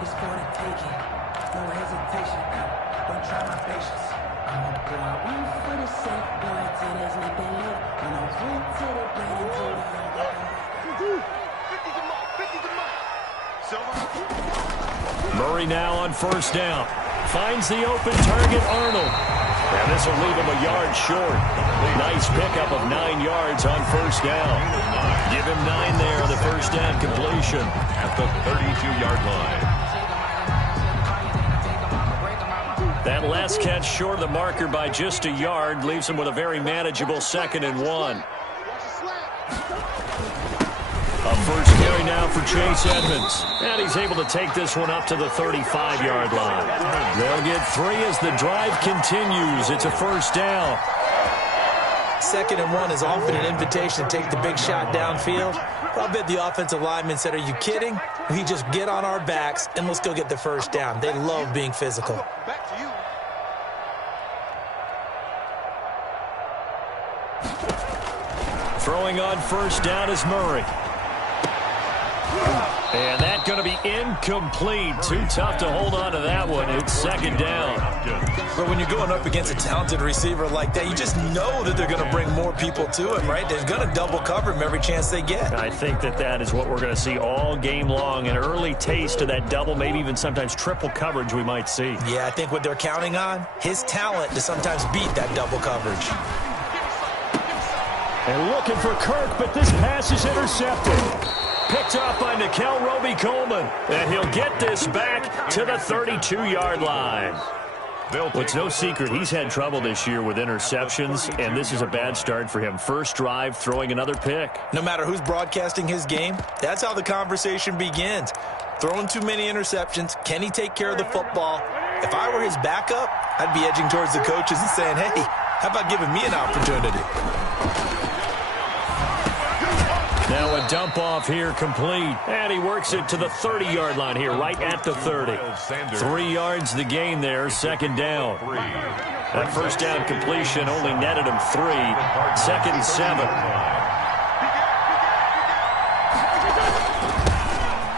It's for the taking. No hesitation. Don't try my patience. I'ma pour out one for the safe. Boy, till there's nothing left. When I went to the plate until we all got them. 50's a mark. 50's a mark. Murray now on first down. Finds the open target, Arnold. And this will leave him a yard short. Nice pickup of 9 yards on first down. Give him 9 there on the first down completion. At the 32-yard line. That last catch short of the marker by just a yard leaves him with a very manageable 2nd and 1. A first carry now for Chase Edmonds. And he's able to take this one up to the 35-yard line. They'll get 3 as the drive continues. It's a first down. 2nd and 1 is often an invitation to take the big shot downfield. But I bet the offensive lineman said, are you kidding? We just get on our backs and let's go get the first down. They love being physical. Back to you. Throwing on first down is Murray. And that's going to be incomplete. Too tough to hold on to that one. It's 2nd down. But when you're going up against a talented receiver like that, you just know that they're going to bring more people to him, right? They're going to double cover him every chance they get. I think that is what we're going to see all game long. An early taste of that double, maybe even sometimes triple coverage we might see. Yeah, I think what they're counting on, his talent to sometimes beat that double coverage. And looking for Kirk, but this pass is intercepted. Picked off by Nickel Roby-Coleman. And he'll get this back to the 32-yard line. Well, it's no secret he's had trouble this year with interceptions, and this is a bad start for him. First drive, throwing another pick. No matter who's broadcasting his game, that's how the conversation begins. Throwing too many interceptions, can he take care of the football? If I were his backup, I'd be edging towards the coaches and saying, hey, how about giving me an opportunity? Now a dump off here complete. And he works it to the 30-yard line here, right at the 30. 3 yards the gain there, 2nd down. That first down completion only netted him 3. 2nd and 7.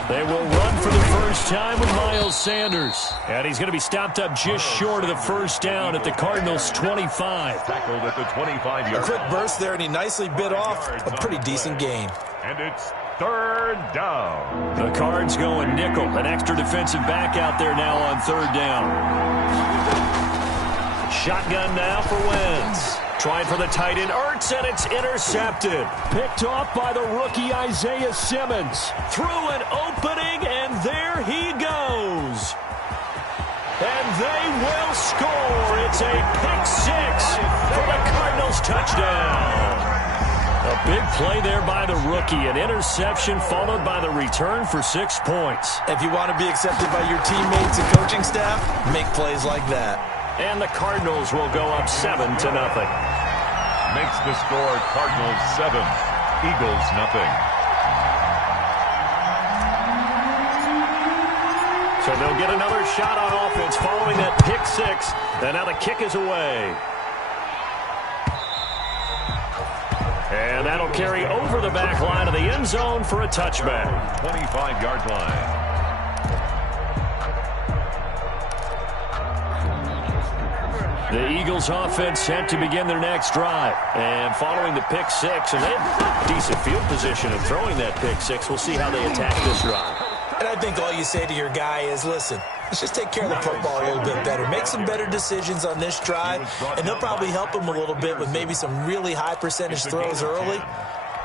They will run for the first time with Miles Sanders. And he's going to be stopped up just short of the first down at the Cardinals' 25. Tackled at the 25-yard line. A quick burst there, and he nicely bit off a pretty decent gain. And it's 3rd down. The Cards going nickel. An extra defensive back out there now on 3rd down. Shotgun now for Wentz. Trying for the tight end, Ertz, and it's intercepted. Picked off by the rookie Isaiah Simmons. Through an opening, and there he goes. And they will score. It's a pick 6 for the Cardinals touchdown. A big play there by the rookie. An interception followed by the return for 6 points. If you want to be accepted by your teammates and coaching staff, make plays like that. And the Cardinals will go up 7-0. Makes the score Cardinals 7, Eagles nothing. So they'll get another shot on offense following that pick 6. And now the kick is away. And that'll carry over the back line of the end zone for a touchback. 25-yard line. The Eagles offense set to begin their next drive. And following the pick 6, and they have decent field position of throwing that pick 6. We'll see how they attack this drive. And I think all you say to your guy is, listen, let's just take care of the football a little bit better. Make some better decisions on this drive, and they'll probably help him a little bit with maybe some really high percentage throws early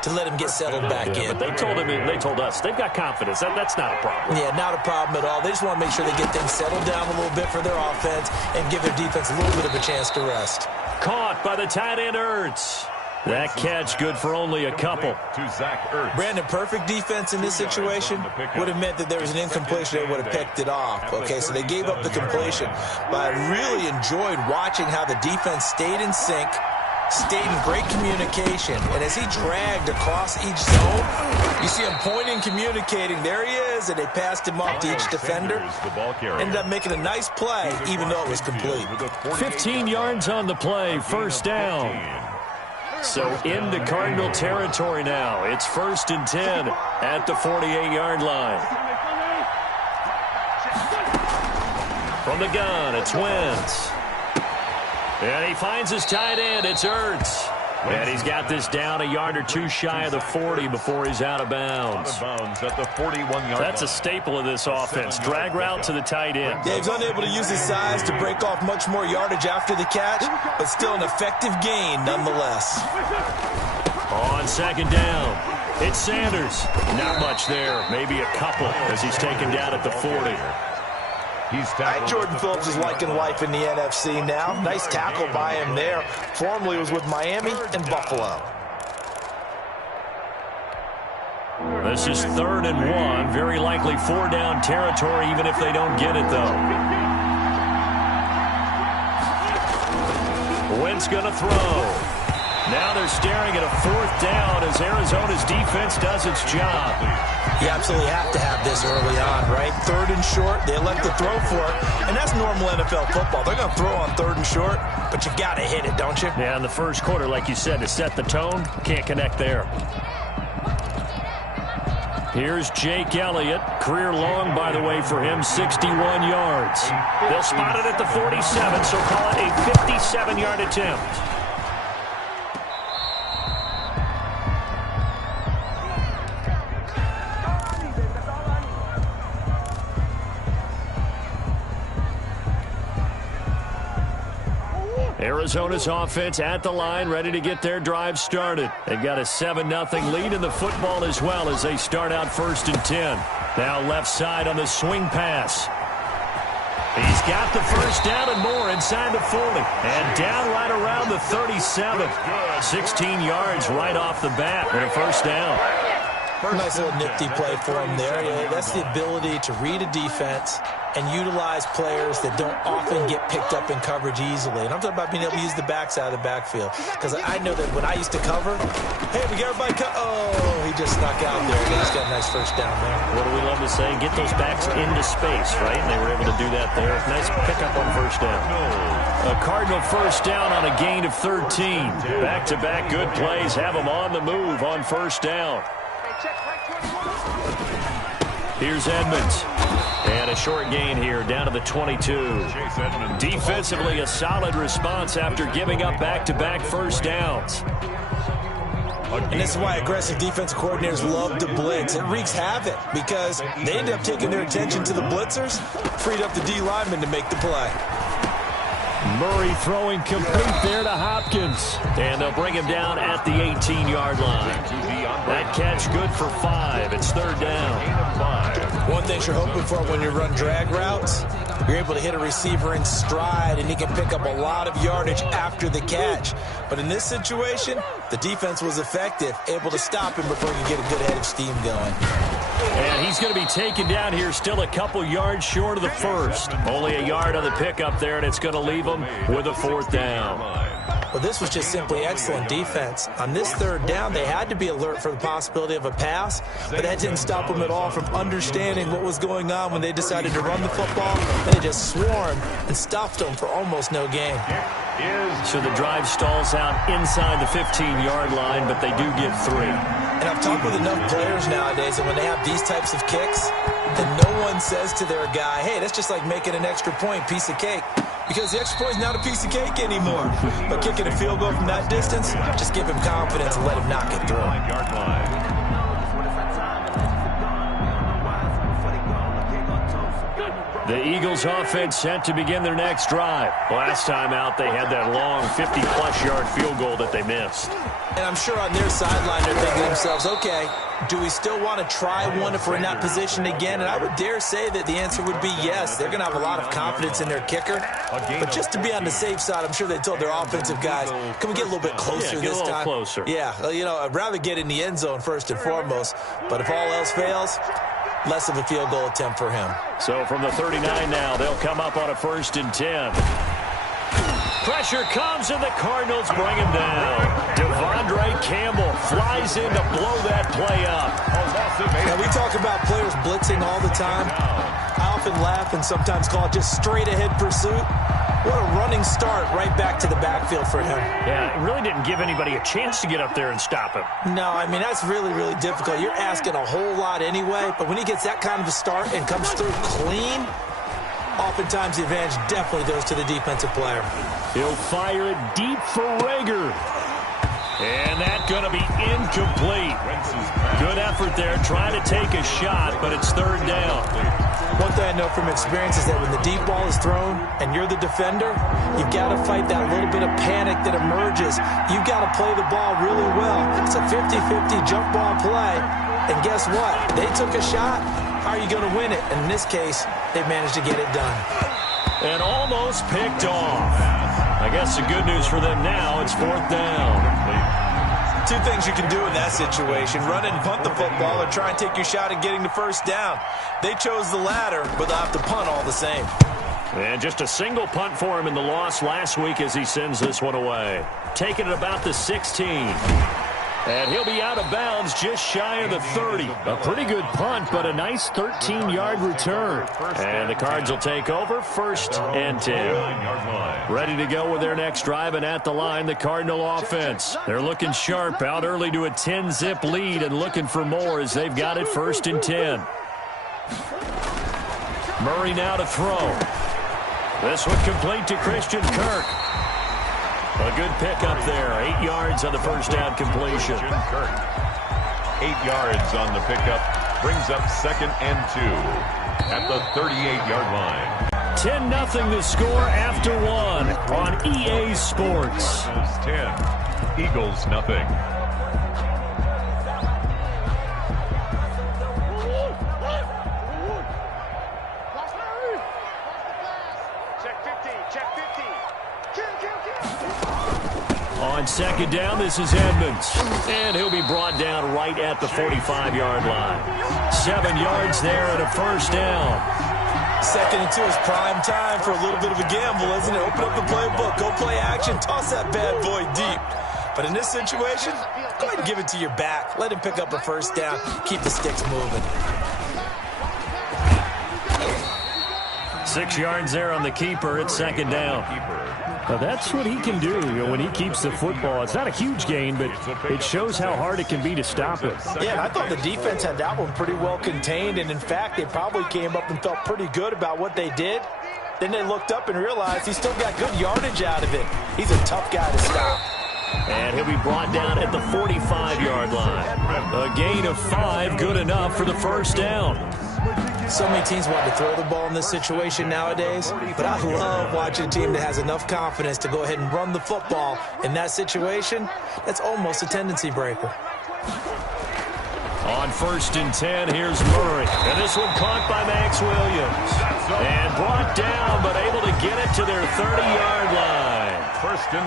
to let him get settled back in. But they told us they've got confidence. That's not a problem. Yeah, not a problem at all. They just want to make sure they get things settled down a little bit for their offense and give their defense a little bit of a chance to rest. Caught by the tight end Ertz. That catch good for only a couple. To Zach Ertz. Brandon, perfect defense in this situation would have meant that there was an incompletion. They would have picked it off. Okay, so they gave up the completion. But I really enjoyed watching how the defense stayed in sync, stayed in great communication. And as he dragged across each zone, you see him pointing, communicating. There he is, and they passed him off to each defender. Ended up making a nice play, even though it was complete. 15 yards on the play, first down. So into Cardinal territory now. It's 1st and 10 at the 48-yard line. From the gun, it's Wentz. And he finds his tight end. It's Ertz. And he's got this down a yard or two shy of the 40 before he's out of bounds. At the 41-yard That's a staple of this offense. Drag route to the tight end. Yeah, he's unable to use his size to break off much more yardage after the catch, but still an effective gain nonetheless. On second down, it's Sanders. Not much there. Maybe a couple as he's taken down at the 40. Jordan Phillips is liking life in the NFC now. Nice tackle by him there. Formerly was with Miami and Buffalo. This is 3rd and 1. Very likely 4-down territory, even if they don't get it, though. Wentz going to throw. Now they're staring at a 4th down as Arizona's defense does its job. You absolutely have to have this early on, right? 3rd and short, they elect to throw for it, and that's normal NFL football. They're going to throw on 3rd and short, but you got to hit it, don't you? Yeah, in the first quarter, like you said, to set the tone, can't connect there. Here's Jake Elliott. Career long, by the way, for him, 61 yards. They'll spot it at the 47, so call it a 57-yard attempt. Arizona's offense at the line, ready to get their drive started. They've got a 7-0 lead in the football as well as they start out 1st and 10. Now left side on the swing pass. He's got the first down and more inside the 40. And down right around the 37. 16 yards right off the bat and a first down. Nice little nifty play for him there. Yeah, that's the ability to read a defense and utilize players that don't often get picked up in coverage easily. And I'm talking about being able to use the backs out of the backfield. Because I know that when I used to cover, hey, we got everybody oh, he just snuck out there. He just got a nice first down there. What do we love to say? Get those backs into space, right? And they were able to do that there. Nice pickup on first down. A Cardinal first down on a gain of 13. Back-to-back good plays have them on the move on first down. Here's Edmonds. And a short gain here down to the 22. Defensively, a solid response after giving up back-to-back first downs. And this is why aggressive defensive coordinators love to blitz. It wreaks havoc because they end up taking their attention to the blitzers, freed up the D lineman to make the play. Murray throwing complete there to Hopkins. And they'll bring him down at the 18-yard line. That catch good for 5. It's 3rd down. One thing you're hoping for when you run drag routes, you're able to hit a receiver in stride, and he can pick up a lot of yardage after the catch. But in this situation, the defense was effective, able to stop him before he could get a good head of steam going. And he's going to be taken down here still a couple yards short of the first. Only a yard on the pickup there, and it's going to leave him with a 4th down. Well, this was just simply excellent defense. On this 3rd down, they had to be alert for the possibility of a pass, but that didn't stop them at all from understanding what was going on when they decided to run the football. They just swarmed and stopped them for almost no gain. So the drive stalls out inside the 15-yard line, but they do get 3. And I've talked with enough players nowadays that when they have these types of kicks, then no one says to their guy, hey, that's just like making an extra point, piece of cake. Because the extra point is not a piece of cake anymore. But kicking a field goal from that distance, just give him confidence and let him knock it through. The Eagles offense set to begin their next drive. Last time out, they had that long 50-plus yard field goal that they missed. And I'm sure on their sideline they're thinking to themselves, okay, do we still want to try one if we're in that position again? And I would dare say that the answer would be yes. They're going to have a lot of confidence in their kicker. But just to be on the safe side, I'm sure they told their offensive guys, can we get a little bit closer this time? Closer. Yeah, you know, I'd rather get in the end zone first and foremost. But if all else fails, less of a field goal attempt for him. So from the 39 now, they'll come up on a 1st and 10. Pressure comes, and the Cardinals bring him down. Devondre Campbell flies in to blow that play up. Now, we talk about players blitzing all the time. I often laugh and sometimes call it just straight-ahead pursuit. What a running start right back to the backfield for him. Yeah, it really didn't give anybody a chance to get up there and stop him. No, I mean, that's really, really difficult. You're asking a whole lot anyway, but when he gets that kind of a start and comes through clean, oftentimes the advantage definitely goes to the defensive player. He'll fire it deep for Rager. And that's going to be incomplete. Good effort there, trying to take a shot, but it's third down. One thing I know from experience is that when the deep ball is thrown and you're the defender, you've got to fight that little bit of panic that emerges. You've got to play the ball really well. It's a 50-50 jump ball play. And guess what? They took a shot. How are you going to win it? And in this case, they managed to get it done. And almost picked off. I guess the good news for them now, it's fourth down. Two things you can do in that situation: run and punt the football, or try and take your shot at getting the first down. They chose the latter, but they'll have to punt all the same. And just a single punt for him in the loss last week as he sends this one away. Taking it about the 16. And he'll be out of bounds just shy of the 30. A pretty good punt, but a nice 13-yard return. And the Cards will take over, 1st and 10. Ready to go with their next drive, and at the line, the Cardinal offense. They're looking sharp, out early to a 10-zip lead and looking for more as they've got it 1st and 10. Murray now to throw. This one complete to Christian Kirk. A good pickup there. 8 yards on the first down completion. 8 yards on the pickup. Brings up 2nd and 2 at the 38-yard line. 10-0 the score after 1 on EA Sports. 10. Eagles nothing. On 2nd down, this is Edmonds. And he'll be brought down right at the 45-yard line. 7 yards there and a first down. 2nd and 2 is prime time for a little bit of a gamble, isn't it? Open up the playbook, go play action, toss that bad boy deep. But in this situation, go ahead and give it to your back. Let him pick up a first down. Keep the sticks moving. 6 yards there on the keeper. It's 2nd down. Now that's what he can do, when he keeps the football. It's not a huge gain, but it shows how hard it can be to stop it. Yeah, and I thought the defense had that one pretty well contained, and in fact, they probably came up and felt pretty good about what they did. Then they looked up and realized he still got good yardage out of it. He's a tough guy to stop. And he'll be brought down at the 45-yard line. A gain of 5, good enough for the first down. So many teams want to throw the ball in this situation nowadays, but I love watching a team that has enough confidence to go ahead and run the football. In that situation, that's almost a tendency breaker. On 1st and 10, here's Murray. And this one caught by Max Williams. And brought down, but able to get it to their 30-yard line.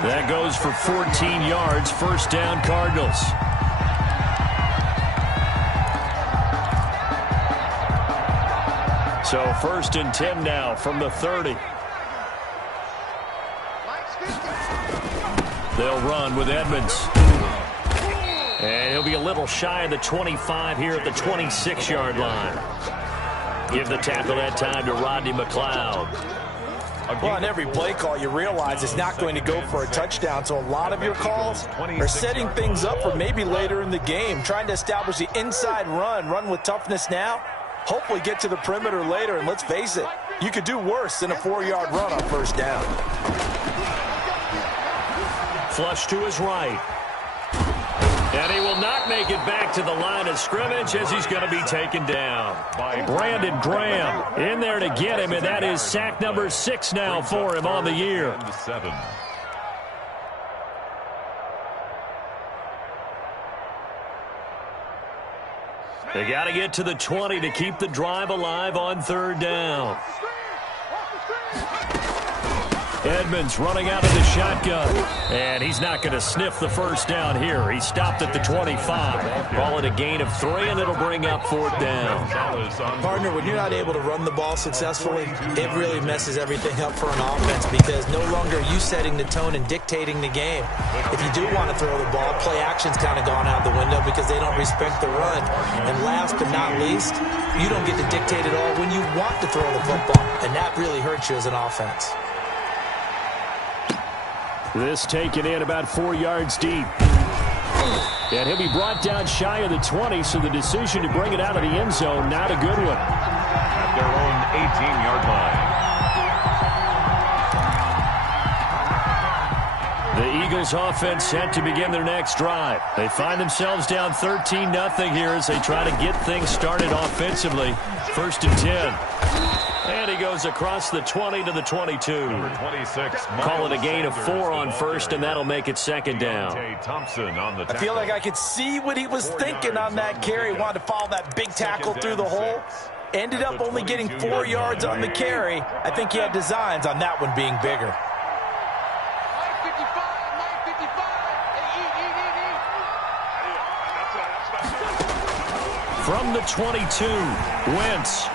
That goes for 14 yards, first down Cardinals. So 1st and 10 now from the 30. They'll run with Edmonds. And he'll be a little shy of the 25 here at the 26-yard line. Give the tackle that time to Rodney McLeod. Well, on every play call, you realize it's not going to go for a touchdown. So a lot of your calls are setting things up for maybe later in the game, trying to establish the inside run with toughness now. Hopefully get to the perimeter later, and let's face it, you could do worse than a 4-yard run on first down. Flush to his right. And he will not make it back to the line of scrimmage as he's going to be taken down by Brandon Graham in there to get him, and that is sack number 6 now for him on the year. 7. They got to get to the 20 to keep the drive alive on 3rd down. Edmonds running out of the shotgun. And he's not going to sniff the first down here. He stopped at the 25. Ball at a gain of 3, and it'll bring up 4th down. Partner, when you're not able to run the ball successfully, it really messes everything up for an offense because no longer are you setting the tone and dictating the game. If you do want to throw the ball, play action's kind of gone out the window because they don't respect the run. And last but not least, you don't get to dictate it all when you want to throw the football. And that really hurts you as an offense. This taken in about 4 yards deep. And he'll be brought down shy of the 20, so the decision to bring it out of the end zone, not a good one. At their own 18-yard line. The Eagles offense set to begin their next drive. They find themselves down 13-0 here as they try to get things started offensively. 1st and 10. And he goes across the 20 to the 22. Number 26. Call it a gain of 4 on first, and that'll make it 2nd down. Thompson on the tackle. I feel like I could see what he was thinking on that carry. Wanted to follow that big tackle through the hole. Ended up only getting 4 yards on the carry. I think he had designs on that one being bigger. From the 22, Wentz.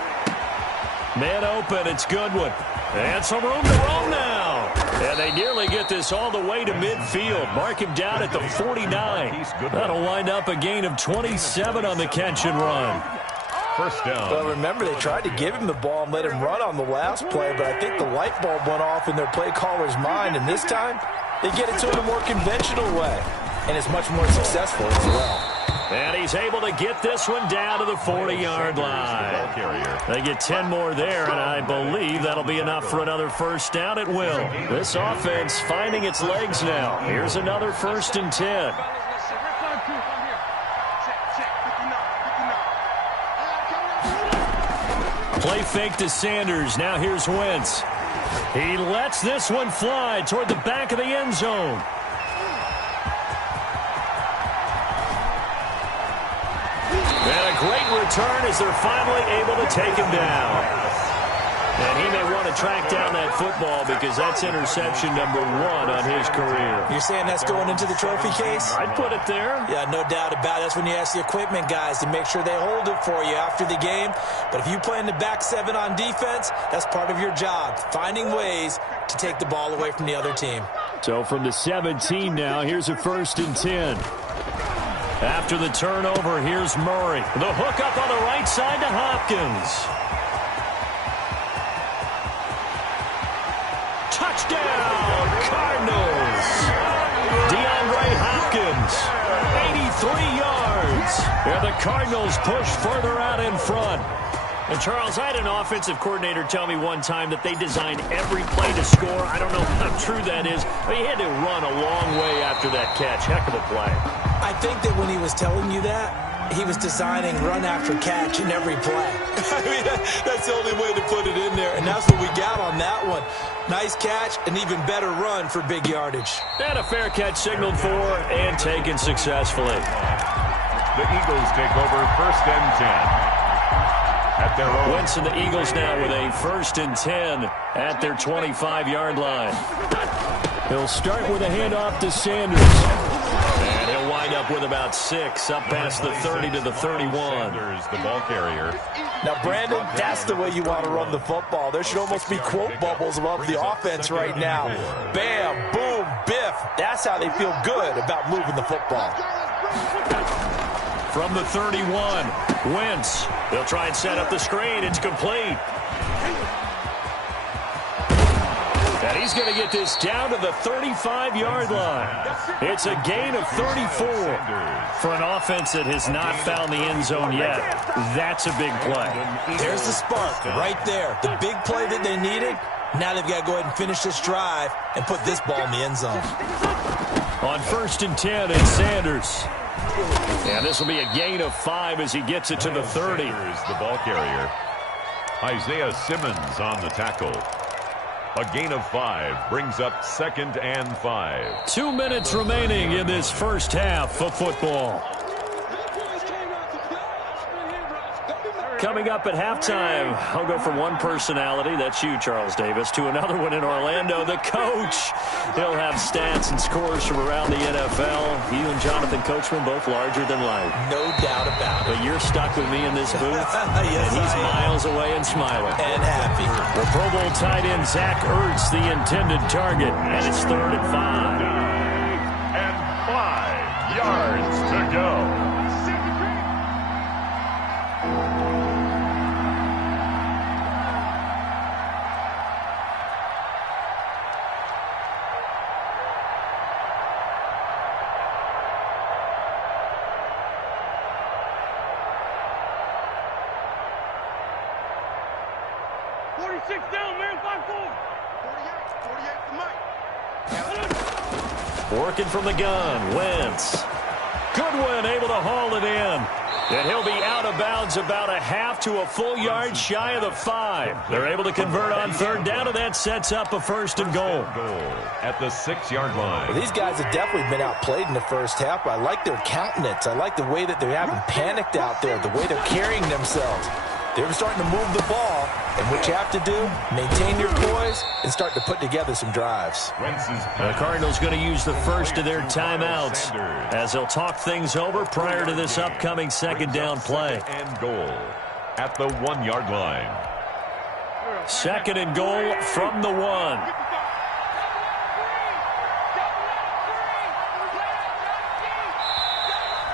Man open, it's Goodwin. And some room to roam now. And they nearly get this all the way to midfield. Mark him down at the 49. That'll wind up a gain of 27 on the catch and run. 1st down. Well, remember, they tried to give him the ball and let him run on the last play, but I think the light bulb went off in their play caller's mind, and this time they get it to him a more conventional way, and it's much more successful as well. And he's able to get this one down to the 40-yard line. They get 10 more there, and I believe that'll be enough for another 1st down at will. This offense finding its legs now. Here's another 1st and 10. Play fake to Sanders. Now here's Wentz. He lets this one fly toward the back of the end zone. And a great return as they're finally able to take him down. And he may want to track down that football because that's interception number 1 on his career. You're saying that's going into the trophy case? I'd put it there. Yeah, no doubt about it. That's when you ask the equipment guys to make sure they hold it for you after the game. But if you play in the back 7 on defense, that's part of your job, finding ways to take the ball away from the other team. So from the 17 now, here's a 1st and 10. After the turnover, here's Murray. The hook up on the right side to Hopkins. Touchdown, Cardinals. DeAndre Hopkins, 83 yards. And the Cardinals push further out in front. And, Charles, I had an offensive coordinator tell me one time that they designed every play to score. I don't know how true that is, but he had to run a long way after that catch. Heck of a play. I think that when he was telling you that, he was designing run after catch in every play. I mean, that's the only way to put it in there, and that's what we got on that one. Nice catch, an even better run for big yardage. And a fair catch signaled for and taken successfully. The Eagles take over 1st and 10. At their own. Wentz and the Eagles now with a 1st and 10 at their 25-yard line. He'll start with a handoff to Sanders. And he'll wind up with about 6 up past the 30 to the 31. Sanders, the ball carrier. Now, Brandon, that's the way you want to run the football. There should almost be quote bubbles above the offense right now. Bam, boom, biff. That's how they feel good about moving the football. From the 31, Wentz. They'll try and set up the screen. It's complete. And he's going to get this down to the 35-yard line. It's a gain of 34. For an offense that has not found the end zone yet, that's a big play. There's the spark right there. The big play that they needed. Now they've got to go ahead and finish this drive and put this ball in the end zone. On 1st and 10, it's Sanders. And this will be a gain of 5 as he gets it to the 30. Here's the ball carrier. Isaiah Simmons on the tackle. A gain of 5 brings up 2nd and 5. 2 minutes remaining in this first half of football. Coming up at halftime, I'll go from one personality, that's you, Charles Davis, to another one in Orlando, the coach. He'll have stats and scores from around the NFL. You and Jonathan Coachman, both larger than life. No doubt about it. But you're stuck with me in this booth, Yes, and he's miles away and smiling. And happy. The Pro Bowl tight end Zach Ertz, the intended target, and it's 3rd and 5. And 5 yards to go. Down, man, 5-4. 48 for Mike. Working from the gun, Wentz. Goodwin able to haul it in. And he'll be out of bounds about a half to a full yard shy of the 5. They're able to convert on third down, and that sets up a 1st and goal. At the 6-yard line. Well, these guys have definitely been outplayed in the first half. I like their countenance. I like the way that they're having panicked out there, the way they're carrying themselves. They're starting to move the ball, and what you have to do, maintain your poise and start to put together some drives. The Cardinals going to use the first of their timeouts as they'll talk things over prior to this upcoming 2nd down play. And goal at the 1-yard line. 2nd and goal from the 1.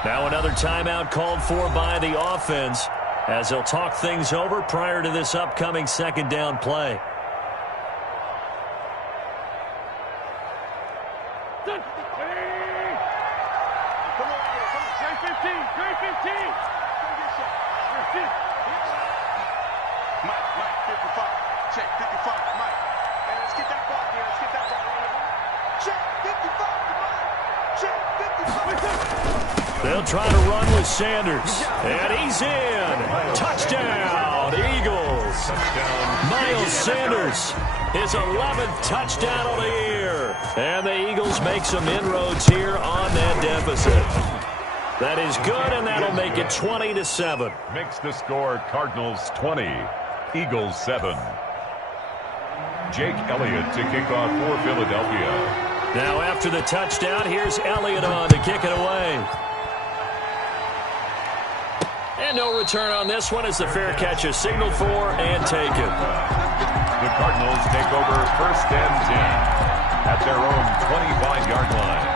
Now another timeout called for by the offense as they'll talk things over prior to this upcoming 2nd down play. They'll try to run with Sanders. And he's in. Touchdown, Eagles. Miles Sanders, his 11th touchdown of the year. And the Eagles make some inroads here on that deficit. That is good, and that'll make it 20-7. Makes the score Cardinals 20, Eagles 7. Jake Elliott to kick off for Philadelphia. Now after the touchdown, here's Elliott on to kick it away. And no return on this one as the fair catch is signaled for and taken. The Cardinals take over 1st and 10 at their own 25-yard line.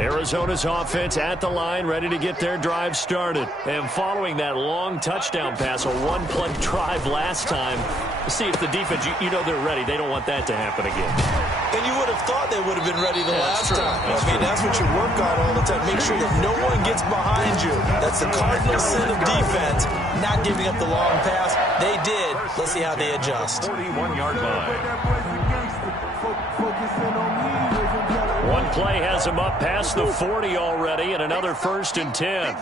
Arizona's offense at the line, ready to get their drive started. And following that long touchdown pass, a one-play drive last time, see if the defense, you know they're ready. They don't want that to happen again. And you would have thought they would have been ready the last time. That's what you work on all the time. Make sure that no one gets behind you. That's the cardinal sin of defense, not giving up the long pass. They did. Let's see how they adjust. 41-yard line. One play has him up past the 40 already, and another 1st and 10.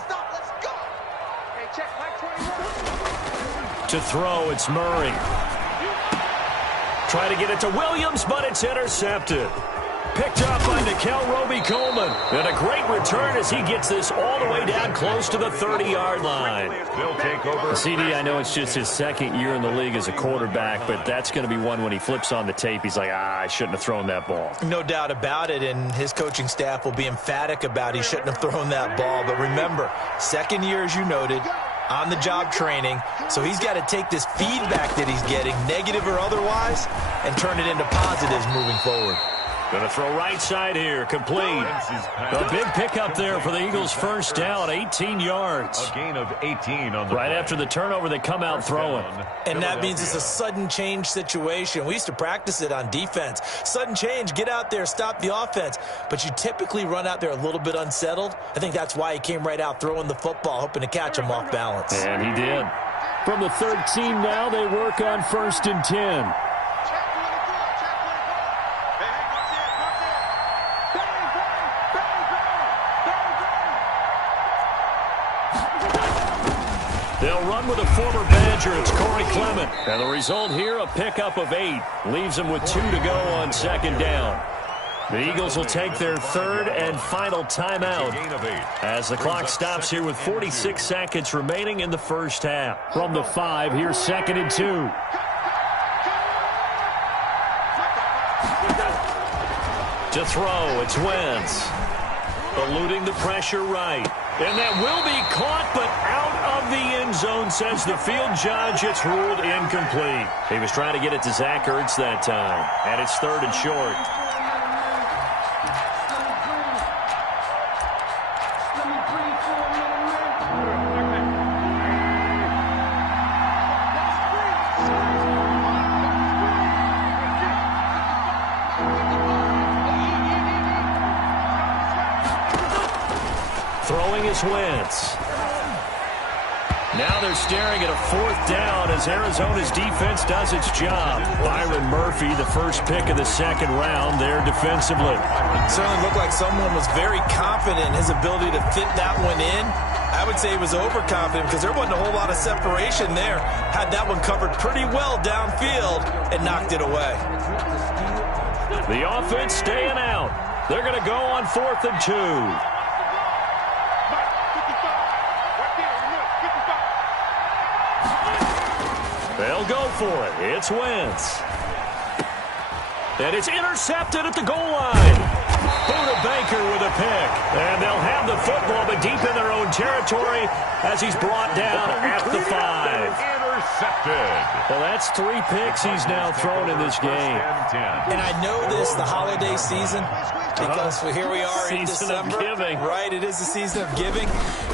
To throw, it's Murray. Try to get it to Williams, but it's intercepted. Picked up by Nickel Roby-Coleman. And a great return as he gets this all the way down close to the 30-yard line. They'll take over. CD, I know it's just his 2nd year in the league as a quarterback, but that's going to be one when he flips on the tape. He's like, I shouldn't have thrown that ball. No doubt about it, and his coaching staff will be emphatic about he shouldn't have thrown that ball. But remember, 2nd year, as you noted, on-the-job training, so he's got to take this feedback that he's getting, negative or otherwise, and turn it into positives moving forward. Going to throw right side here, complete. A big pickup there for the Eagles' 1st down, 18 yards. A gain of 18 on the right play. after the turnover, they come out throwing. And that means it's a sudden change situation. We used to practice it on defense. Sudden change, get out there, stop the offense. But you typically run out there a little bit unsettled. I think that's why he came right out throwing the football, hoping to catch him off balance. And he did. From the 13 now, they work on 1st and 10. They'll run with a former Badger. It's Corey Clement. And the result here, a pickup of 8. Leaves them with 2 to go on 2nd down. The Eagles will take their 3rd and final timeout as the clock stops here with 46 seconds remaining in the 1st half. From the 5, here's 2nd and 2. To throw, it's Wentz. Eluding the pressure right. And that will be caught, but out of the end zone, says the field judge. It's ruled incomplete. He was trying to get it to Zach Ertz that time. And it's 3rd and short. Throwing is Wentz. Now they're staring at a 4th down as Arizona's defense does its job. Byron Murphy, the first pick of the 2nd round there defensively. Certainly looked like someone was very confident in his ability to fit that one in. I would say he was overconfident because there wasn't a whole lot of separation there. Had that one covered pretty well downfield and knocked it away. The offense staying out. They're going to go on 4th and 2. They'll go for it. It's Wentz. And it's intercepted at the goal line. Buda Baker with a pick. And they'll have the football, but deep in their own territory as he's brought down at the 5. Intercepted. Well, that's 3 picks he's now thrown in this game. And I know this, the holiday season, because here we are in December. Season of giving. Right, it is the season of giving.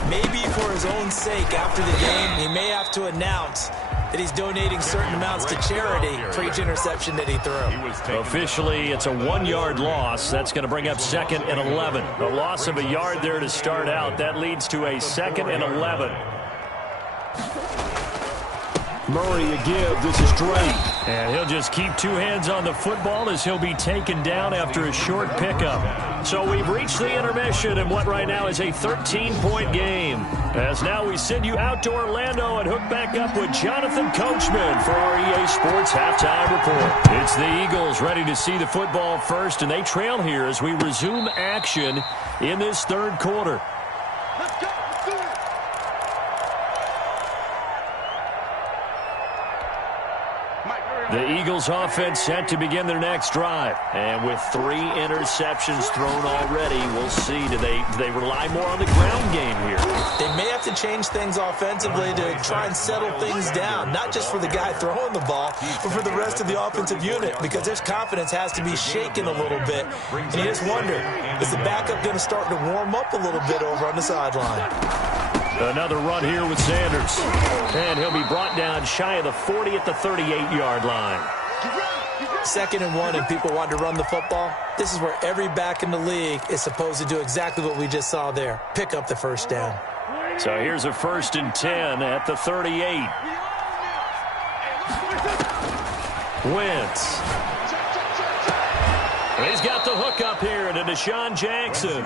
Maybe for his own sake, after the game, he may have to announce that he's donating certain amounts to charity for each interception that he threw. Officially, it's a 1-yard loss. That's going to bring up 2nd and 11. A loss of a yard there to start out. That leads to a 2nd and 11. Murray a give. This is Drake. And he'll just keep 2 hands on the football as he'll be taken down after a short pickup. So we've reached the intermission in what right now is a 13-point game. As now we send you out to Orlando and hook back up with Jonathan Coachman for our EA Sports Halftime Report. It's the Eagles ready to see the football first, and they trail here as we resume action in this 3rd quarter. Let's go. Let's do it. The Eagles offense set to begin their next drive. And with 3 interceptions thrown already, we'll see. Do they rely more on the ground game here? They may have to change things offensively to try and settle things down, not just for the guy throwing the ball, but for the rest of the offensive unit, because their confidence has to be shaken a little bit. And you just wonder, is the backup going to start to warm up a little bit over on the sideline? Another run here with Sanders. And he'll be brought down shy of the 40 at the 38-yard line. 2nd and 1, and people want to run the football. This is where every back in the league is supposed to do exactly what we just saw there. Pick up the 1st down. So here's a 1st and 10 at the 38. Wentz. He's got the hook up here to Deshaun Jackson.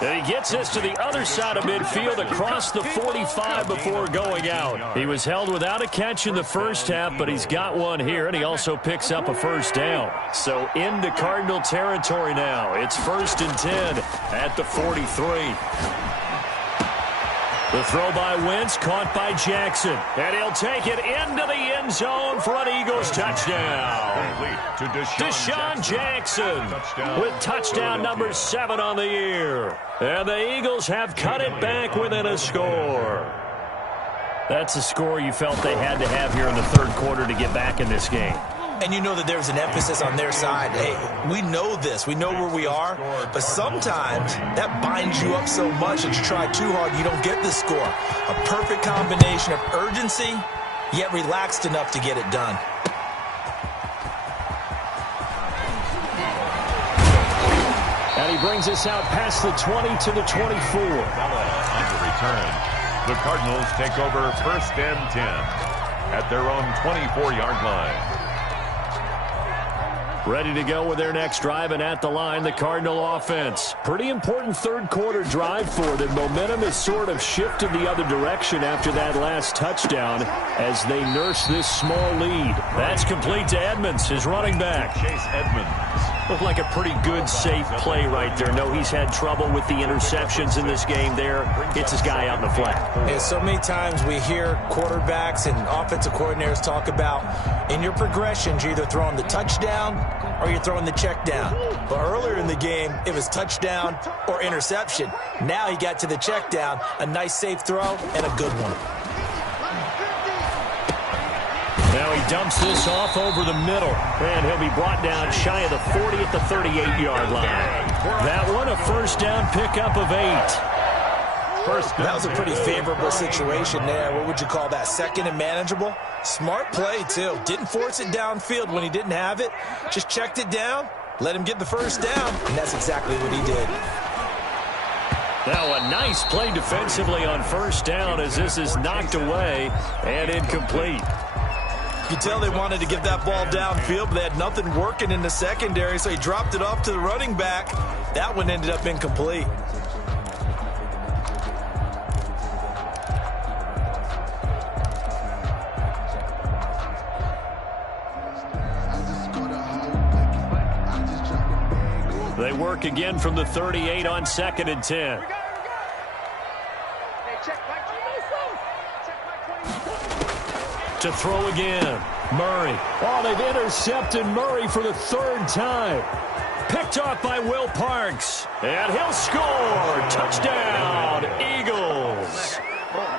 And he gets this to the other side of midfield across the 45 before going out. He was held without a catch in the first half, but he's got one here, and he also picks up a 1st down. So into Cardinal territory now. It's 1st and 10 at the 43. The throw by Wentz, caught by Jackson. And he'll take it into the end zone for an Eagles touchdown. To Deshaun Jackson with touchdown number 7 on the year. And the Eagles have cut it back within a score. That's a score you felt they had to have here in the 3rd quarter to get back in this game. And you know that there's an emphasis on their side. Hey, we know this. We know where we are. But sometimes that binds you up so much that you try too hard, you don't get the score. A perfect combination of urgency, yet relaxed enough to get it done. And he brings us out past the 20 to the 24. On the return, the Cardinals take over 1st and 10 at their own 24-yard line. Ready to go with their next drive, and at the line, the Cardinal offense. Pretty important 3rd quarter drive for them. Momentum has sort of shifted the other direction after that last touchdown as they nurse this small lead. That's complete to Edmonds, his running back. Chase Edmonds. Looked like a pretty good, safe play right there. No, he's had trouble with the interceptions in this game there. Hits his guy out in the flat. Yeah, so many times we hear quarterbacks and offensive coordinators talk about in your progressions, you're either throwing the touchdown or you're throwing the check down. But earlier in the game, it was touchdown or interception. Now he got to the check down, a nice safe throw, and a good one. Now he dumps this off over the middle, and he'll be brought down shy of the 40 at the 38-yard line. That one, a 1st down pickup of 8. That was a pretty favorable situation there. What would you call that? 2nd and manageable? Smart play, too. Didn't force it downfield when he didn't have it. Just checked it down, let him get the 1st down, and that's exactly what he did. Now a nice play defensively on first down as this is knocked away and incomplete. You can tell they wanted to get that ball downfield, but they had nothing working in the secondary, so he dropped it off to the running back. That one ended up incomplete. They work again from the 38 on 2nd and 10. To throw again. Murray. Oh, they've intercepted Murray for the 3rd time. Picked off by Will Parks. And he'll score. Touchdown, Eagles.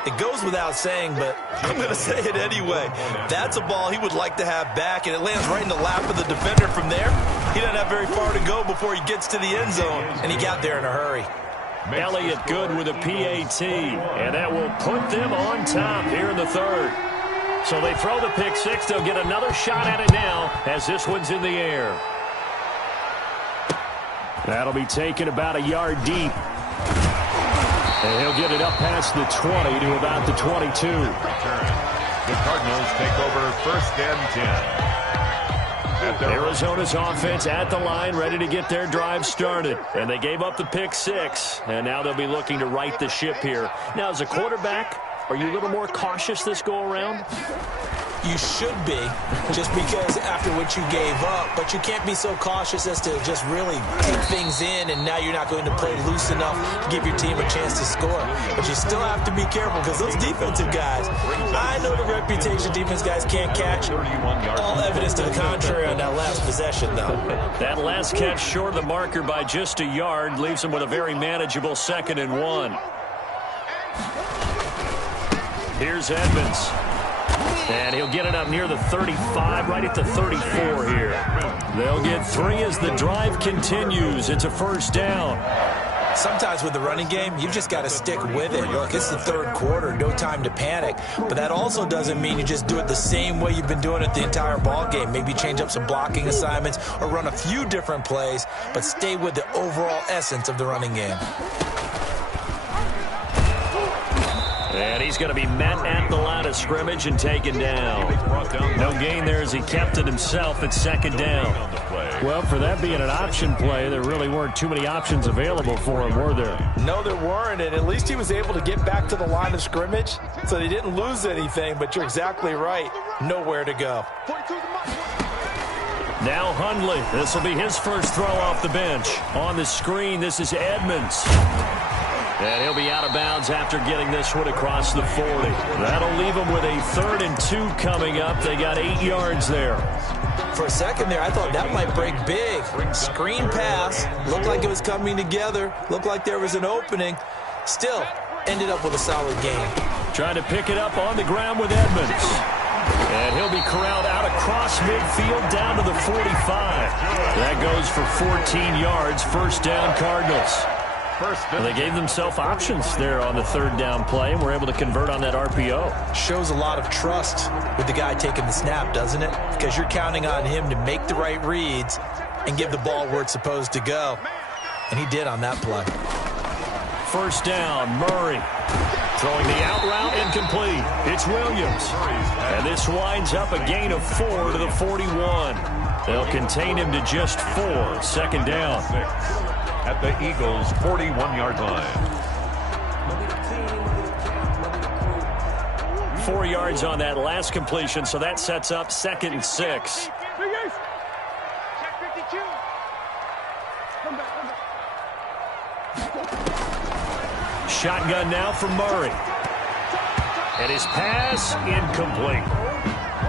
It goes without saying, but I'm going to say it anyway. That's a ball he would like to have back, and it lands right in the lap of the defender from there. He doesn't have very far to go before he gets to the end zone, and he got there in a hurry. Elliott Good with a PAT, and that will put them on top here in the 3rd. So they throw the pick six. They'll get another shot at it now as this one's in the air. That'll be taken about a yard deep. And he'll get it up past the 20 to about the 22. The Cardinals take over 1st and 10. Arizona's offense at the line, ready to get their drive started. And they gave up the pick six, and now they'll be looking to right the ship here. Now, as a quarterback, are you a little more cautious this go-around? You should be, just because after what you gave up, but you can't be so cautious as to just really take things in, and now you're not going to play loose enough to give your team a chance to score. But you still have to be careful because those defensive guys, I know the reputation defense guys can't catch. All evidence to the contrary on that last possession, though. That last catch short of the marker by just a yard leaves them with a very manageable 2nd and 1. Here's Edmonds. And he'll get it up near the 35, right at the 34 here. They'll get 3 as the drive continues. It's a 1st down. Sometimes with the running game, you've just got to stick with it. Look, it's the 3rd quarter, no time to panic. But that also doesn't mean you just do it the same way you've been doing it the entire ball game. Maybe change up some blocking assignments or run a few different plays, but stay with the overall essence of the running game. And he's going to be met at the line of scrimmage and taken down. No gain there as he kept it himself at 2nd down. Well, for that being an option play, there really weren't too many options available for him, were there? No, there weren't, and at least he was able to get back to the line of scrimmage, so they didn't lose anything, but you're exactly right. Nowhere to go. Now Hundley. This will be his first throw off the bench. On the screen, this is Edmonds. And he'll be out of bounds after getting this one across the 40. That'll leave him with a 3rd and 2 coming up. They got 8 yards there. For a second there, I thought that might break big. Screen pass. Looked like it was coming together. Looked like there was an opening. Still, ended up with a solid gain. Trying to pick it up on the ground with Edmonds. And he'll be corralled out across midfield down to the 45. That goes for 14 yards. 1st down, Cardinals. Well, they gave themselves options there on the 3rd down play, and were able to convert on that RPO. Shows a lot of trust with the guy taking the snap, doesn't it? Because you're counting on him to make the right reads and give the ball where it's supposed to go. And he did on that play. 1st down, Murray. Throwing the out route, incomplete. It's Williams. And this winds up a gain of 4 to the 41. They'll contain him to just 4. 2nd down. At the Eagles' 41-yard line. 4 yards on that last completion, so that sets up 2nd and 6. Shotgun now from Murray. And his pass incomplete.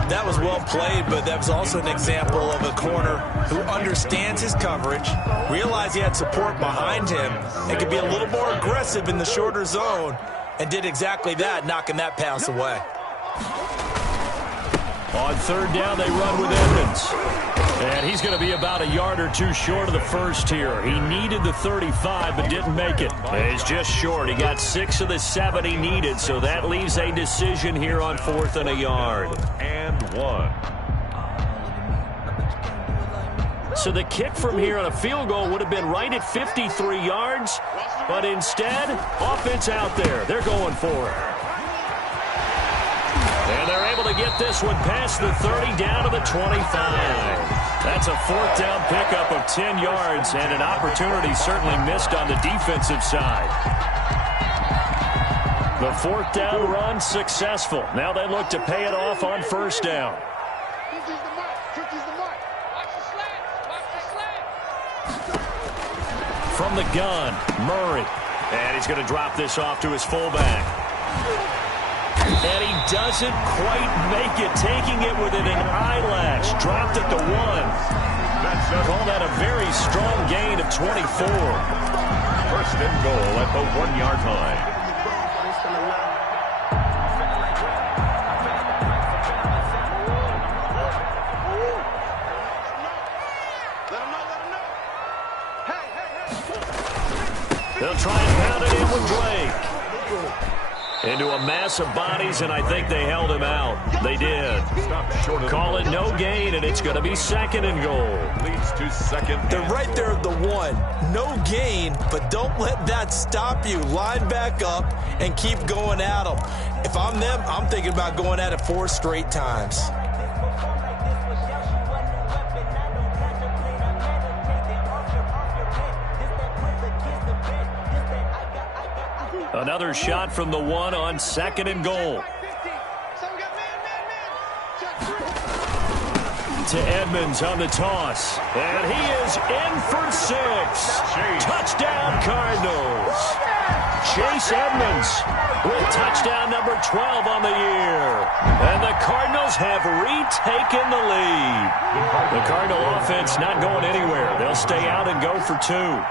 That was well played, but that was also an example of a corner who understands his coverage, realized he had support behind him, and could be a little more aggressive in the shorter zone, and did exactly that, knocking that pass away. On 3rd down, they run with Edmonds. And he's going to be about a yard or 2 short of the first here. He needed the 35, but didn't make it. He's just short. He got 6 of the 7 he needed, so that leaves a decision here on 4th and a yard. And 1. So the kick from here on a field goal would have been right at 53 yards, but instead, offense out there. They're going for it. And they're able to get this one past the 30 down to the 25. That's a fourth down pickup of 10 yards and an opportunity certainly missed on the defensive side. The fourth down run successful. Now they look to pay it off on first down. From the gun, Murray. And he's going to drop this off to his fullback. And he doesn't quite make it, taking it within an eyelash. Dropped at the 1. Call that a very strong gain of 24. First and goal at the 1-yard line. They'll try and pound it in with Drake. Into a mass of bodies, and I think they held him out. They did. Call it no gain, and it's going to be second and goal. Leads to second. They're right there at the 1. No gain, but don't let that stop you. Line back up and keep going at them. If I'm them, I'm thinking about going at it 4 straight times. Another shot from the 1 on second and goal. To Edmonds on the toss. And he is in for 6. Touchdown, Cardinals. Chase Edmonds with touchdown number 12 on the year. And the Cardinals have retaken the lead. The Cardinal offense not going anywhere. They'll stay out and go for 2.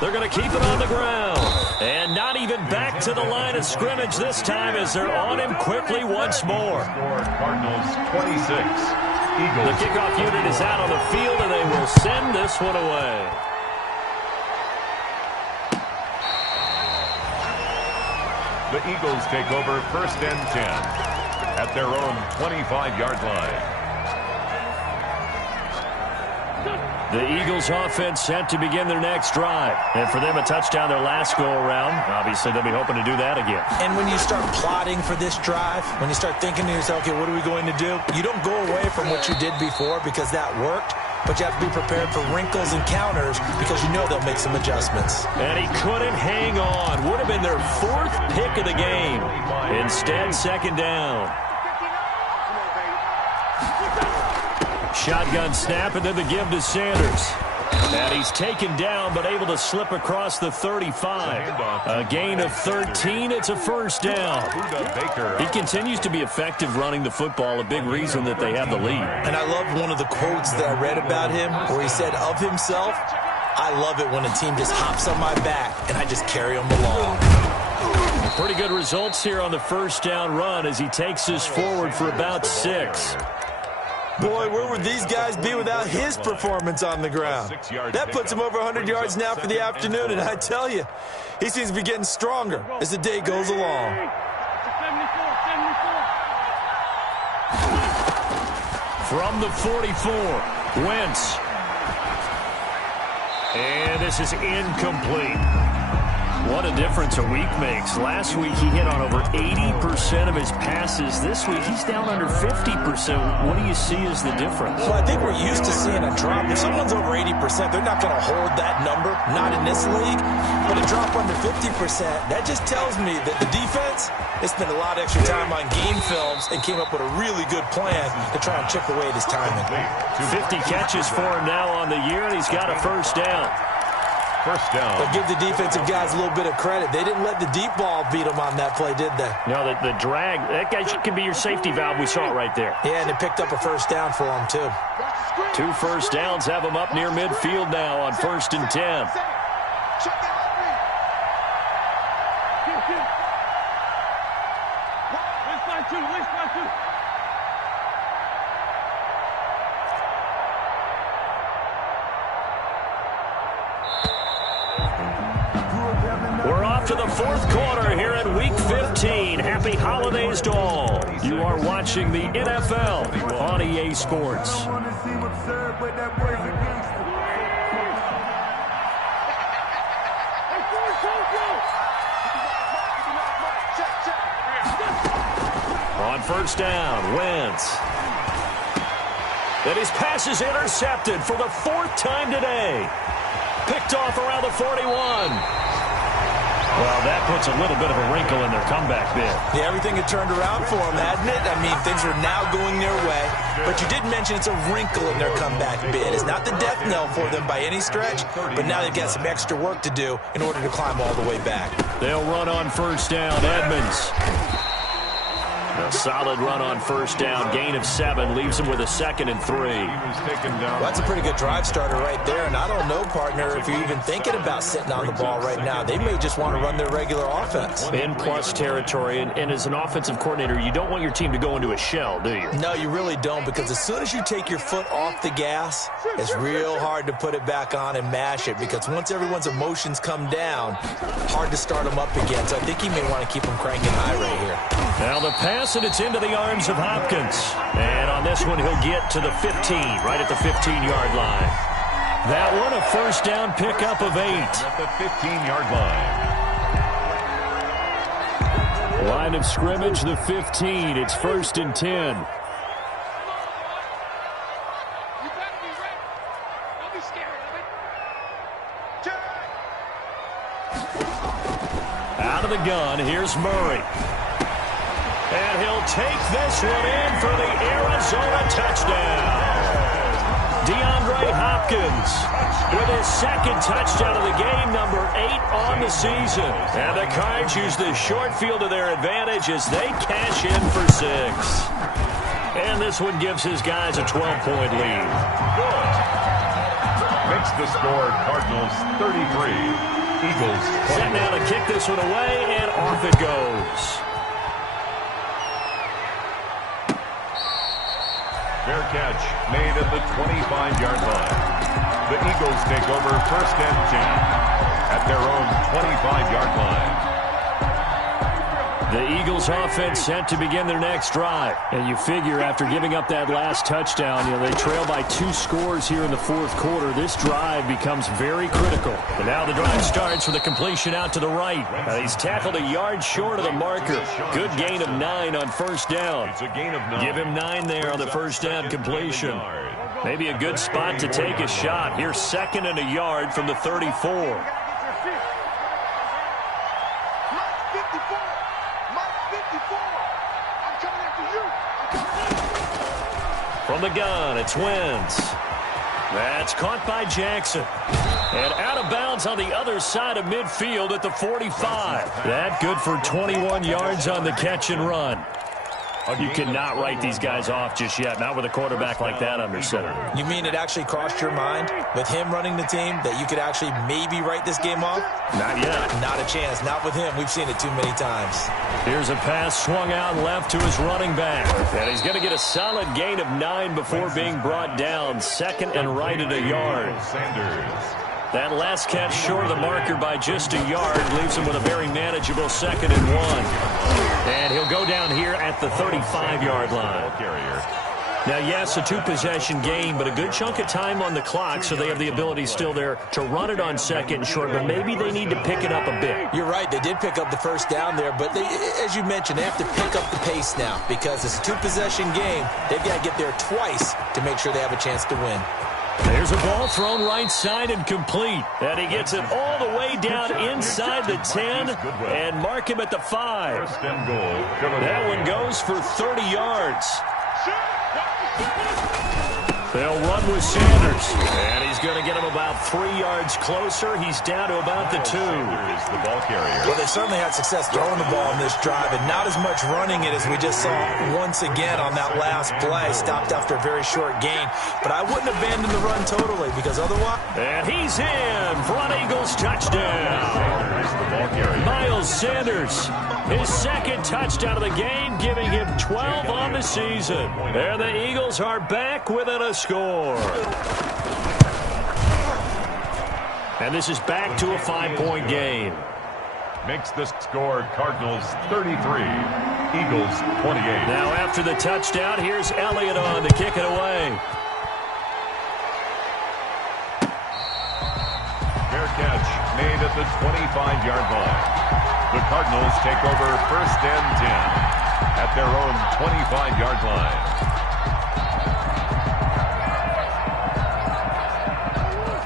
They're going to keep it on the ground. And not even back to the line of scrimmage this time as they're on him quickly once more. Cardinals 26. Eagles. The kickoff unit is out on the field, and they will send this one away. The Eagles take over first and 10 at their own 25-yard line. The Eagles offense set to begin their next drive. And for them, a touchdown their last go-around. Obviously, they'll be hoping to do that again. And when you start plotting for this drive, when you start thinking to yourself, okay, what are we going to do? You don't go away from what you did before because that worked, but you have to be prepared for wrinkles and counters because you know they'll make some adjustments. And he couldn't hang on. Would have been their 4th pick of the game. Instead, second down. Shotgun snap, and then the give to Sanders. And he's taken down, but able to slip across the 35. A gain of 13. It's a first down. He continues to be effective running the football, a big reason that they have the lead. And I love one of the quotes that I read about him where he said of himself, I love it when a team just hops on my back and I just carry them along. Pretty good results here on the first down run as he takes us forward for about 6. Boy, where would these guys be without his performance on the ground? That puts him over 100 yards now for the afternoon, and I tell you, he seems to be getting stronger as the day goes along. From the 44, Wentz. And this is incomplete. What a difference a week makes. Last week, he hit on over 80% of his passes. This week, he's down under 50%. What do you see as the difference? Well, I think we're used to seeing a drop. If someone's over 80%, they're not going to hold that number, not in this league. But a drop under 50%, that just tells me that the defense, they spent a lot of extra time on game films and came up with a really good plan to try and chip away at his timing. 50 catches for him now on the year, and he's got a first down. First down. But give the defensive guys a little bit of credit. They didn't let the deep ball beat them on that play, did they? No, the drag, that guy could be your safety valve. We saw it right there. Yeah, and they picked up a first down for him, too. 2 first downs have him up near midfield now on 1st and 10. to the fourth quarter here in Week 15. Happy holidays to all. You are watching the NFL on EA Sports. On first down, Wentz. And his pass is intercepted for the fourth time today. Picked off around the 41. Well, that puts a little bit of a wrinkle in their comeback bid. Yeah, everything had turned around for them, hadn't it? I mean, things are now going their way. But you did mention it's a wrinkle in their comeback bid. It's not the death knell for them by any stretch, but now they've got some extra work to do in order to climb all the way back. They'll run on first down. Edmonds. A solid run on first down. Gain of 7 leaves him with a 2nd and 3. Well, that's a pretty good drive starter right there. And I don't know, partner, if you're even thinking about sitting on the ball right now. They may just want to run their regular offense. In plus territory. And as an offensive coordinator, you don't want your team to go into a shell, do you? No, you really don't, because as soon as you take your foot off the gas, it's real hard to put it back on and mash it, because once everyone's emotions come down, hard to start them up again. So I think he may want to keep them cranking high right here. Now the pass, and it's into the arms of Hopkins. And on this one, he'll get to the 15, right at the 15-yard line. That one, a first down pickup of 8. At the 15-yard line. Line of scrimmage, the 15. It's 1st and 10. You better be ready. Don't be scared of it. Out of the gun, here's Murray. And he'll take this one in for the Arizona touchdown. DeAndre Hopkins with his 2nd touchdown of the game, number 8 on the season. And the Cards use the short field to their advantage as they cash in for 6. And this one gives his guys a 12-point lead. Good. Makes the score Cardinals 33, Eagles 20. Set now to kick this one away, and off it goes. Fair catch made at the 25-yard line. The Eagles take over 1st and 10 at their own 25-yard line. The Eagles offense set to begin their next drive. And you figure after giving up that last touchdown, they trail by 2 scores here in the fourth quarter. This drive becomes very critical. And now the drive starts with a completion out to the right. He's tackled a yard short of the marker. Good gain of 9 on first down. It's a gain of 9. Give him 9 there on the first down completion. Maybe a good spot to take a shot. Here's 2nd and a yard from the 34. From the gun, it's Wentz. That's caught by Jackson. And out of bounds on the other side of midfield at the 45. That good for 21 yards on the catch and run. You cannot write these guys off just yet, not with a quarterback like that under center. You mean it actually crossed your mind with him running the team that you could actually maybe write this game off? Not yet. Not a chance. Not with him. We've seen it too many times. Here's a pass swung out left to his running back. And he's going to get a solid gain of 9 before being brought down. 2nd and right at a yard. That last catch short of the marker by just a yard leaves him with a very manageable 2nd and 1. And he'll go down here at the 35-yard line. Now, yes, a 2-possession game, but a good chunk of time on the clock, so they have the ability still there to run it on 2nd and short, but maybe they need to pick it up a bit. You're right. They did pick up the first down there, but they, as you mentioned, they have to pick up the pace now because it's a 2-possession game. They've got to get there twice to make sure they have a chance to win. There's a ball thrown right side and complete. And he gets it all the way down inside the 10 and mark him at the 5. That one goes for 30 yards. They'll run with Sanders. And he's going to get him about 3 yards closer. He's down to about the 2. The ball carrier. Well, they certainly had success throwing the ball in this drive, and not as much running it as we just saw once again on that last play. Stopped after a very short gain. But I wouldn't abandon the run totally because otherwise... And he's in for an Eagles touchdown. Miles Sanders, his 2nd touchdown of the game, giving him 12 on the season. And the Eagles are back within a score. And this is back to a 5-point game. makes the score Cardinals 33, Eagles 28. Now after the touchdown, here's Elliott on to kick it away. Fair catch made at the 25-yard line. The Cardinals take over 1st and 10 at their own 25-yard line.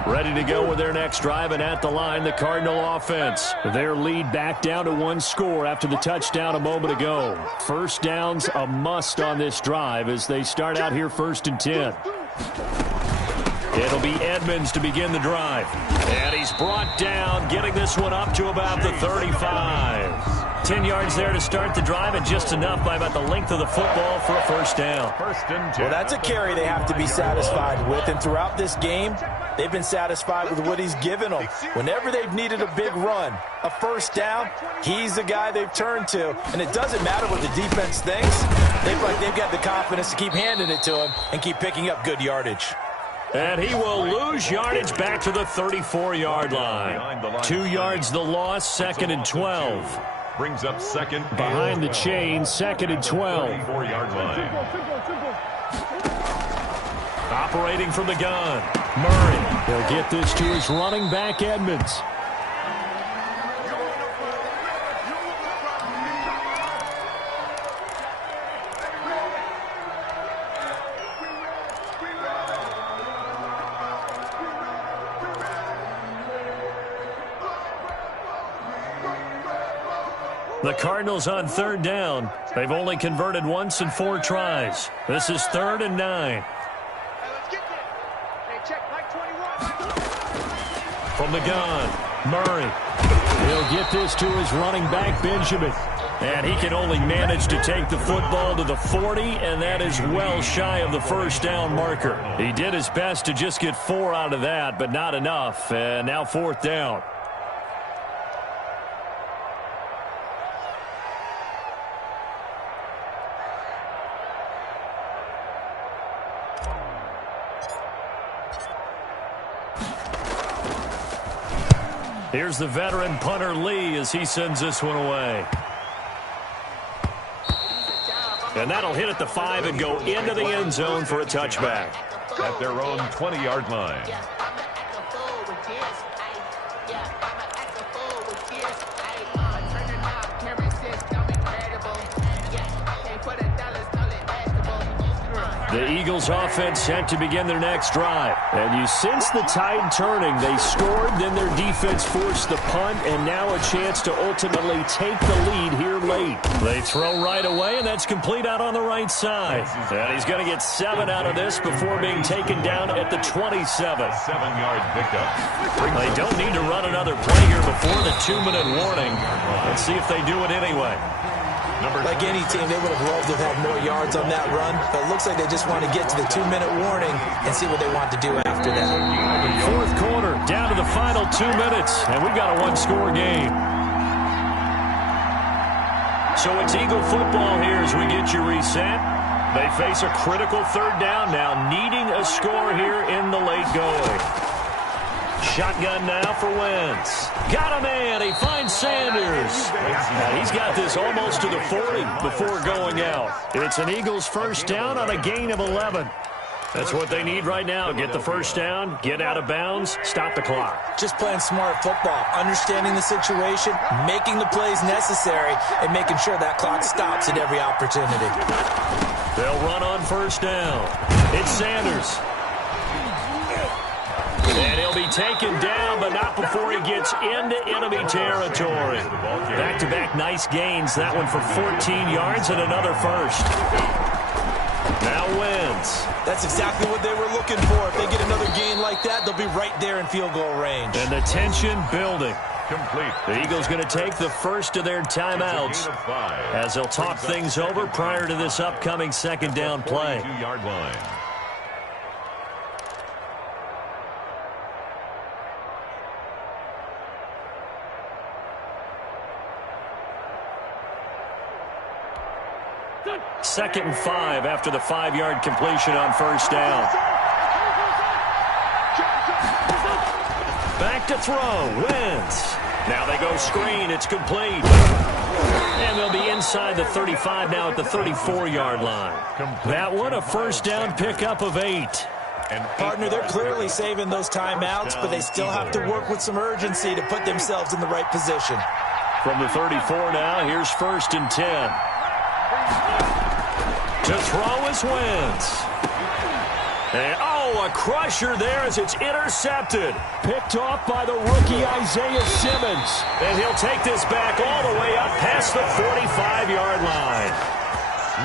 Ready to go with their next drive, and at the line, the Cardinal offense. Their lead back down to 1 score after the touchdown a moment ago. First down's a must on this drive as they start out here 1st and 10. It'll be Edmonds to begin the drive. And he's brought down, getting this one up to about the 35. 10 yards there to start the drive, and just enough by about the length of the football for a 1st down. Well, that's a carry they have to be satisfied with, and throughout this game, they've been satisfied with what he's given them. Whenever they've needed a big run, a 1st down, he's the guy they've turned to, and it doesn't matter what the defense thinks. They've got the confidence to keep handing it to him and keep picking up good yardage. And he will lose yardage back to the 34-yard line. 2 yards the loss, 2nd and 12. Brings up 2nd behind the chain, 2nd and 12. 34-yard line. Operating from the gun, Murray. He'll get this to his running back, Edmonds. The Cardinals on 3rd down. They've only converted once in 4 tries. This is 3rd and 9. From the gun, Murray. He'll get this to his running back, Benjamin. And he can only manage to take the football to the 40, and that is well shy of the 1st down marker. He did his best to just get 4 out of that, but not enough. And now 4th down. Here's the veteran punter Lee as he sends this one away. And that'll hit at the 5 and go into the end zone for a touchback. At their own 20-yard line. The Eagles offense set to begin their next drive. And you sense the tide turning. They scored, then their defense forced the punt, and now a chance to ultimately take the lead here late. They throw right away, and that's complete out on the right side. And he's going to get 7 out of this before being taken down at the 27. 7-yard pickup. They don't need to run another play here before the 2-minute warning. Let's see if they do it anyway. Like any team, they would have loved to have had more yards on that run, but it looks like they just want to get to the 2-minute warning and see what they want to do after that. 4th quarter, down to the final 2 minutes, and we've got a 1-score game. So it's Eagle football here as we get you reset. They face a critical 3rd down now, needing a score here in the late going. Shotgun now for Wentz. Got a man. He finds Sanders. And he's got this almost to the 40 before going out. It's an Eagles 1st down on a gain of 11. That's what they need right now. Get the 1st down, get out of bounds, stop the clock. Just playing smart football, understanding the situation, making the plays necessary, and making sure that clock stops at every opportunity. They'll run on 1st down. It's Sanders. And he'll be taken down, but not before he gets into enemy territory. Back-to-back nice gains. That one for 14 yards and another 1st. Now Wentz. That's exactly what they were looking for. If they get another gain like that, they'll be right there in field goal range. And the tension building. Complete. The Eagles going to take the first of their timeouts as they'll talk things over prior to this upcoming 2nd down play. 2-yard line. Second and 5 after the 5-yard completion on 1st down. Back to throw. Wentz. Now they go screen. It's complete. And they'll be inside the 35 now at the 34-yard line. That one, a first down pickup of 8. Partner, they're clearly saving those timeouts, but they still have to work with some urgency to put themselves in the right position. From the 34 now, here's 1st and 10. To throw is Wentz. And, a crusher there as it's intercepted. Picked off by the rookie Isaiah Simmons. And he'll take this back all the way up past the 45-yard line.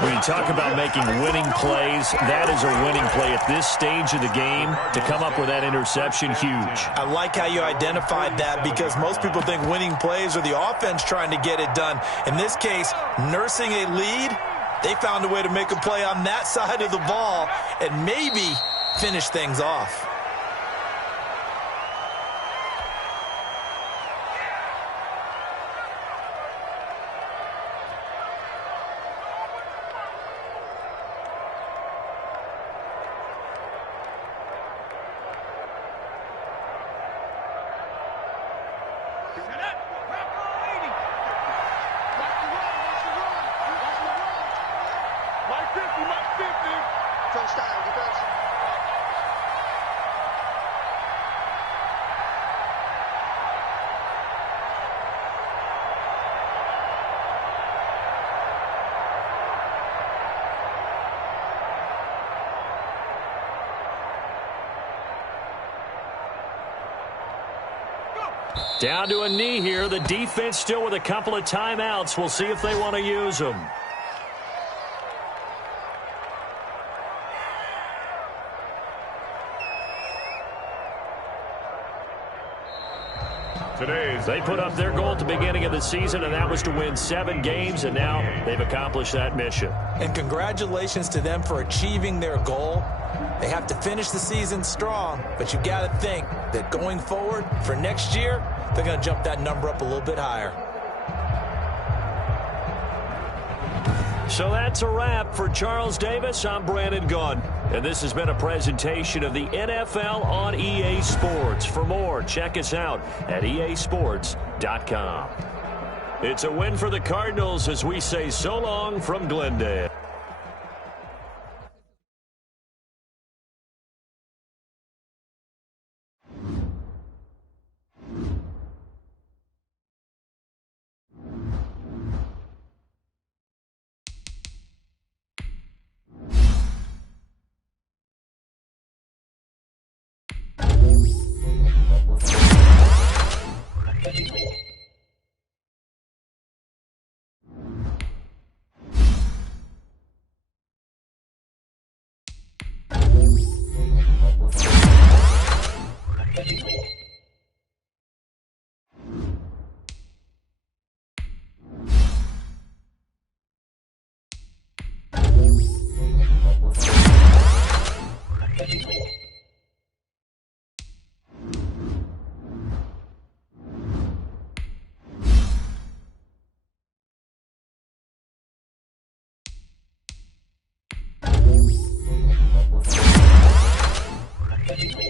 When you talk about making winning plays, that is a winning play at this stage of the game. To come up with that interception, huge. I like how you identified that because most people think winning plays are the offense trying to get it done. In this case, nursing a lead, they found a way to make a play on that side of the ball and maybe finish things off. Down to a knee here. The defense still with a couple of timeouts. We'll see if they want to use them. They put up their goal at the beginning of the season, and that was to win 7 games, and now they've accomplished that mission. And congratulations to them for achieving their goal. They have to finish the season strong, but you got to think that going forward for next year, they're going to jump that number up a little bit higher. So that's a wrap for Charles Davis. I'm Brandon Gunn, and this has been a presentation of the NFL on EA Sports. For more, check us out at easports.com. It's a win for the Cardinals as we say so long from Glendale. Thank you.